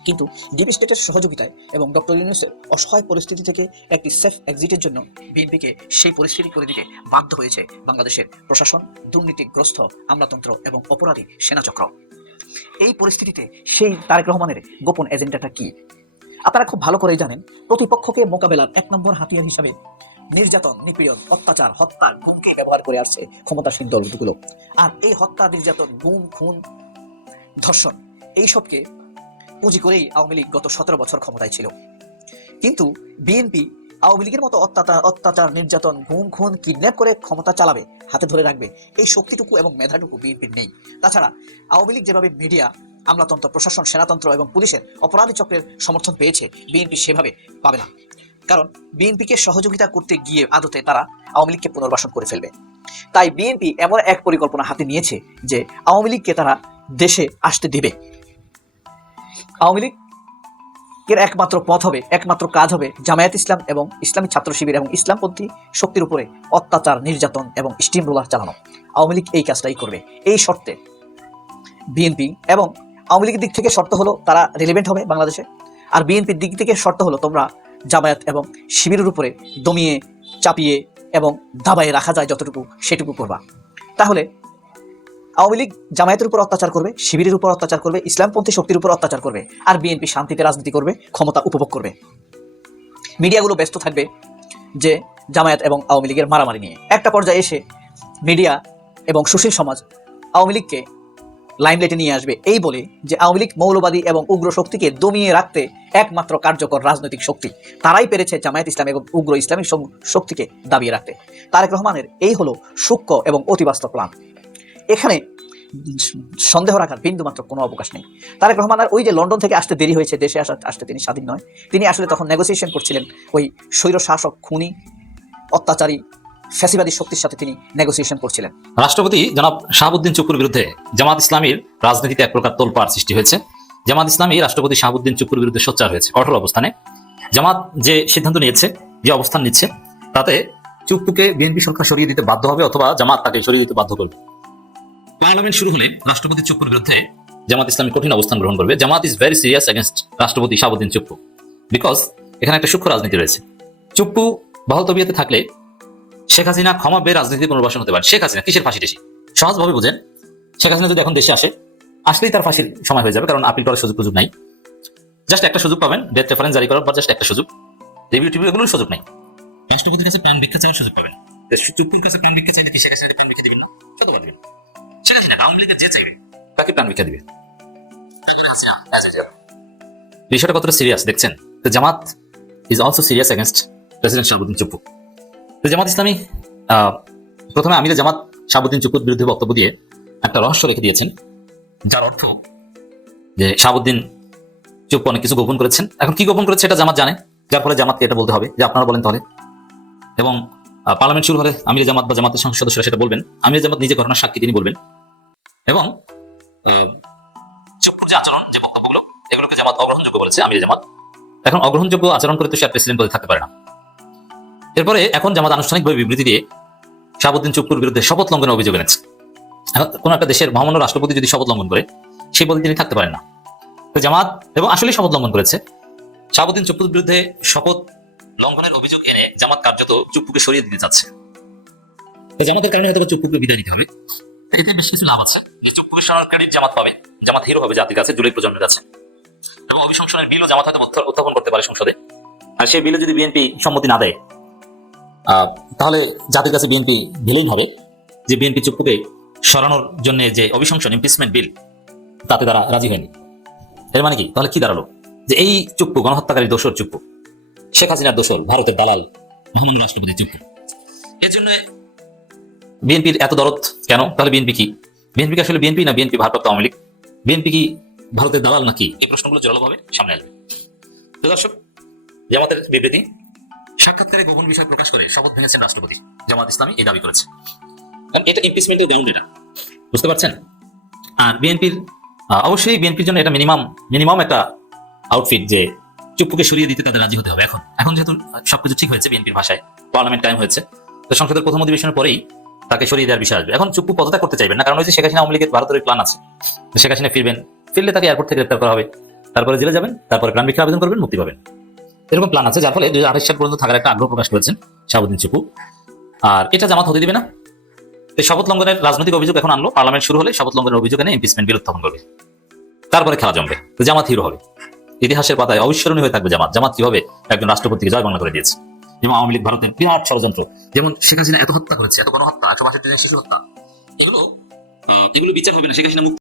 কিন্তু ডিপ স্টেটের সহযোগিতায় এবং ডক্টর ইউনূসের অসহায় পরিস্থিতি থেকে একটি সেফ এক্সিটের জন্য বিএনপিকে সেই পরিস্থিতি করে দিতে বাধ্য হয়েছে বাংলাদেশের প্রশাসন, দুর্নীতিগ্রস্ত আমলাতন্ত্র এবং অপরাধী সেনাচক্র। এই পরিস্থিতিতে সেই তারেক রহমানের গোপন এজেন্ডাটা কি? আপনারা খুব ভালো করেই জানেন প্রতিপক্ষকে মোকাবেলার 1 নম্বর হাতিয়ার হিসাবে নির্যাতন, নিপীড়ন, অত্যাচার, হত্যা, গুমকে ব্যবহার করে আসছে ক্ষমতাসীন দলগুলো। আর এই হত্যা, নির্যাতন, গুম, খুন, ধর্ষণ এইসবকে পুঁজি করেই আওয়ামী লীগ গত 17 বছর ক্ষমতায় ছিল। কিন্তু বিএনপি আওয়ামী লীগের মতো অত্যাচার, নির্যাতন, গুম, খুন, কিডন্যাপ করে ক্ষমতা চালাবে, হাতে ধরে রাখবে, এই শক্তিটুকু এবং মেধাটুকু বিএনপির নেই। তাছাড়া আওয়ামী লীগ যেভাবে মিডিয়া, আমলাতন্ত্র, প্রশাসন, সেনাতন্ত্র এবং পুলিশের অপরাধী চক্রের সমর্থন পেয়েছে, বিএনপি সেভাবে পাবে না। কারণ বিএনপিকে সহযোগিতা করতে গিয়ে আদতে তারা আওয়ামী লীগকে পুনর্বাসন করে ফেলবে। তাই বিএনপি এমন এক পরিকল্পনা হাতে নিয়েছে যে আওয়ামী লীগকে তারা দেশে আসতে দিবে। আওয়ামী লীগের একমাত্র পথ হবে, একমাত্র কাজ হবে জামায়াত ইসলাম এবং ইসলামী ছাত্র শিবির এবং ইসলামপন্থী শক্তির উপরে অত্যাচার, নির্যাতন এবং স্টিম রোলার চালানো। আওয়ামী লীগ এই কাজটাই করবে। এই শর্তে বিএনপি এবং আওয়ামী লীগের দিক থেকে শর্ত হলো তারা রিলেভেন্ট হবে বাংলাদেশে, আর বিএনপির দিক থেকে শর্ত হলো তোমরা জামায়াত এবং শিবিরের উপরে দমিয়ে, চাপিয়ে এবং দাবায়ে রাখা যায় যতটুকু সেটুকু করবা। তাহলে আওয়ামী লীগ জামায়াতের উপর অত্যাচার করবে, শিবিরের উপর অত্যাচার করবে, ইসলামপন্থী শক্তির উপর অত্যাচার করবে, আর বিএনপি শান্তিতে রাজনীতি করবে, ক্ষমতা উপভোগ করবে। মিডিয়াগুলো ব্যস্ত থাকবে যে জামায়াত এবং আওয়ামী লীগের মারামারি নিয়ে। একটা পর্যায়ে এসে মিডিয়া এবং সুশীল সমাজ আওয়ামী লীগকে লাইমলাইটে নিয়ে আসবে এই বলে যে আওয়ামী লীগ মৌলবাদী এবং উগ্র শক্তিকে দমিয়ে রাখতে একমাত্র কার্যকর রাজনৈতিক শক্তি, তারাই পেরেছে জামায়াত ইসলাম এবং উগ্র ইসলামিক শক্তিকে দাবিয়ে রাখতে। তারেক রহমানের এই হলো সূক্ষ্ম এবং অতিবাস্তব প্ল্যান। এখানে সন্দেহ রাখার বিন্দুমাত্র কোনো অবকাশ নেই। তারেক রহমানের ওই যে লন্ডন থেকে আসতে দেরি হয়েছে, দেশে আসতে তিনি স্বাধীন নয়, তিনি আসলে তখন নেগোসিয়েশন করছিলেন ওই স্বৈর শাসক, খুনি, অত্যাচারী, ফ্যাসিবাদী শক্তির সাথে তিনি নেগোসিয়েশন করছিলেন। রাষ্ট্রপতি জনাব শাহাবুদ্দিন চুপ্পুর বিরুদ্ধে জামাত ইসলামীর রাজনীতিতে এক প্রকার তোলপাড় সৃষ্টি হয়েছে। জামাত ইসলামী রাষ্ট্রপতি শাহাবুদ্দিন চুপ্পুর বিরুদ্ধে সোচ্চার হয়েছে কঠোর অবস্থানে। জামাত যে সিদ্ধান্ত নিয়েছে, যে অবস্থান নিচ্ছে, তাতে চুপ্পুকে বিএনপি সরকার সরিয়ে দিতে বাধ্য হবে অথবা জামাত তাকে সরিয়ে দিতে বাধ্য করবে। পার্লামেন্ট শুরু হলে রাষ্ট্রপতি চুপ্পুর বিরুদ্ধে জামাত ইসলামী কঠিন অবস্থান গ্রহণ করবে। জামাত ইজ ভেরি সিরিয়াস এগেনস্ট রাষ্ট্রপতি শাহাবুদ্দিন চুপ্পু, বিকজ এখানে একটা সূক্ষ্ম রাজনীতি রয়েছে। চুপ্পু বহাল তবিয়তে থাকলে শেখ হাসিনা ক্ষমা পেয়ে রাজনীতি পুনর্বাসন হতে পারে। শেখ হাসিনা কিসের ফাঁসি টেসি? সহজভাবে বোঝেন, শেখ হাসিনা যদি এখন দেশে আসলেই তার ফাঁসির সময় হয়ে যাবে, কারণ আপিল করার সুযোগ নাই। জাস্ট একটা সুযোগ পাবেন, ডেথ রেফারেন্স জারি করার পর জাস্ট একটা সুযোগ, রিভিউ টিভিউ এগুলোর সুযোগ নাই। রাষ্ট্রপতির কাছে প্রাণ ভিক্ষা চাওয়ার সুযোগ পাবেন। চুপ্পুর কাছে প্রাণ ভিক্ষা চাইলে কি শেখ হাসিনা প্রাণ ভিক্ষা দিবেন না? কতবার দিবেন? শেখ হাসিনা আওয়ামী লীগের যে চাইবে তাকে প্রাণ ভিক্ষা দিবে। বিষয়টা কতটা সিরিয়াস দেখছেন? তো Jamaat is also serious against president Shahabuddin Chuppu. তো জামাত ইসলামী প্রথমে আমিরে জামাত শাহাবুদ্দিন চুপ্পুর বিরুদ্ধে বক্তব্য দিয়ে একটা রহস্য রেখে দিয়েছেন, যার অর্থ যে শাহাবুদ্দিন চুপ্পু অনেক কিছু গোপন করেছেন। এখন কি গোপন করেছে এটা জামাত জানে, যার ফলে জামাতকে এটা বলতে হবে যে আপনারা বলেন তাহলে। এবং পার্লামেন্ট শুরু হলে আমিরে জামাত বা জামাতের সংসদ সদস্যরা সেটা বলবেন, আমিরে জামাত নিজে ঘটনার সাক্ষী তিনি বলবেন। এবং চুপ্পুর যে আচরণ, যে বক্তব্যগুলো, এগুলোকে জামাত অগ্রহণযোগ্য বলেছে আমিরে জামাত। এখন অগ্রহণযোগ্য আচরণ করে তো সে প্রেসিডেন্ট পদে থাকতে পারে না। এরপরে এখন জামাত আনুষ্ঠানিকভাবে বিবৃতি দিয়ে শাহাবুদ্দিন চুপ্পুর বিরুদ্ধে শপথ লঙ্ঘনের অভিযোগ এনেছে। এখন কোন একটা দেশের মহামান্য রাষ্ট্রপতি যদি শপথ লঙ্ঘন করে, সেই পদে তিনি থাকতে পারেন না। তো জামাত এবং আসলে শপথ লঙ্ঘন করেছে। শাহাবুদ্দিন চুপ্পুর বিরুদ্ধে শপথ লঙ্ঘনের অভিযোগ এনে জামাত কার্যত চুপ্পুকে সরিয়ে দিতে চাচ্ছে। তো জামাতের কারণে হয়তো চুপ্পুকে বিদায় দিতে হবে। এতে বেশ কিছু লাভ আছে, যে চুপ্পুকে সরানোর ক্রেডিট জামাত পাবে, জামাত হিরো হবে জাতির কাছে, জুলাই প্রজন্মের কাছে। এবং অভিশংসনের বিলও জামাত হয়তো উত্থাপন করতে পারে সংসদে। আর সেই বিলে যদি বিএনপি সম্মতি না দেয়, তাহলে জাতির কাছে বিএনপি ভিলেন হবে, যে বিএনপি চুপ্পুকে সরানোর জন্য যে অভিশংসন ইমপিচমেন্ট বিল, তাতে তারা রাজি হয়নি। এর মানে কি? তাহলে কি দাঁড়ালো? যে এই চুপ্পু গণহত্যাকারী দোসর চুপ্পু, শেখ হাসিনার দোসর, ভারতের দালাল, মহামান্য রাষ্ট্রপতি চুপ্পু। এর জন্য বিএনপির এত দরদ কেন? তাহলে বিএনপি কি? বিএনপি কি আসলে বিএনপি না বিএনপি ভারপ্রাপ্ত আওয়ামী লীগ? বিএনপি কি ভারতের দালাল নাকি? এই প্রশ্নগুলো জোরালোভাবে সামনে আসবে। তো দর্শক, জামাতের বিবৃতি, সাক্ষাৎকারে গোপন বিষয় প্রকাশ করে শপথ ভেঙেছেন রাষ্ট্রপতি। জামাত ইসলামী এই দাবি করেছে। কারণ এটা ইমপিচমেন্টের গ্রাউন্ড, এটা বুঝতে পারছেন। আর বিএনপির অবশ্যই বিএনপির জন্য এটা মিনিমাম একটা আউটফিট, যে চুপ্পুকে সরিয়ে দিতে তাদের রাজি হতে হবে। এখন যেহেতু সবকিছু ঠিক হয়েছে বিএনপির ভাষায়, পার্লামেন্ট টাইম হয়েছে, তো সংসদের প্রথম অধিবেশনের পরেই তাকে সরিয়ে দেওয়ার বিষয় আসবে। এখন চুপ্পু পদত্যাগ করতে চাইবেন না, কারণ ওই যে শেখ হাসিনা আওয়ামী লীগের ভারতের প্ল্যান আছে, শেখ হাসিনা ফিরলে তাকে এয়ারপোর্ট থেকে গ্রেপ্তার করা হবে, তারপরে জেলে যাবেন, তারপরে প্রাণ ভিক্ষার আবেদন করবেন, মুক্তি পাবেন। এরকম প্ল্যান আছে, যার ফলে 2028 সাল পর্যন্ত থাকার একটা আগ্রহ প্রকাশ করেছেন শাহাবুদ্দিন চুপ্পু। আর এটা জামাত হতে দিবে না। এই শপথ লঙ্ঘনের রাজনৈতিক অভিযোগ এখন আনলো, পার্লামেন্ট শুরু হলে শপথ লঙ্ঘনের অভিযোগ এনে ইমপিচমেন্ট বিল উত্থাপন করবে, তারপরে খেলা জমবে, তো জামাত হিরো হবে। ইতিহাসের পাতায় অবিস্মরণীয় হয়ে থাকবে জামাত। জামাত কিভাবে একজন রাষ্ট্রপতিকে জয় বাংলা করে দিয়েছে। যেমন আওয়ামী লীগ ভারতের বিরাট ষড়যন্ত্র, যেমন শেখ হাসিনা এত হত্তা করেছে, এত গণহত্যা, 162 জন শিশু হত্যা, এগুলো বিচার হবে না। শেখ হাসিনা মুক্ত